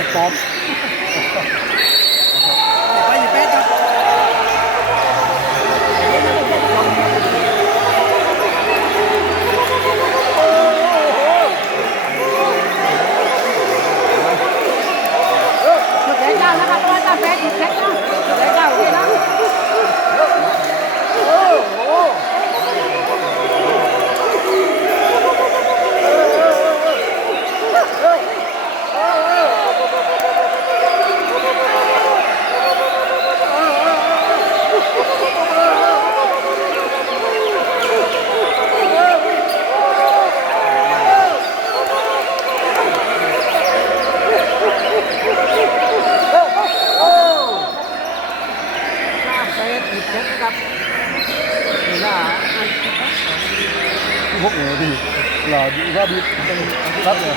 จะ เฟสหยุดเช็ดนะครับนี่นะพวกเนี่ยดิหล่อดีว่าดีเป็นรับเนี่ย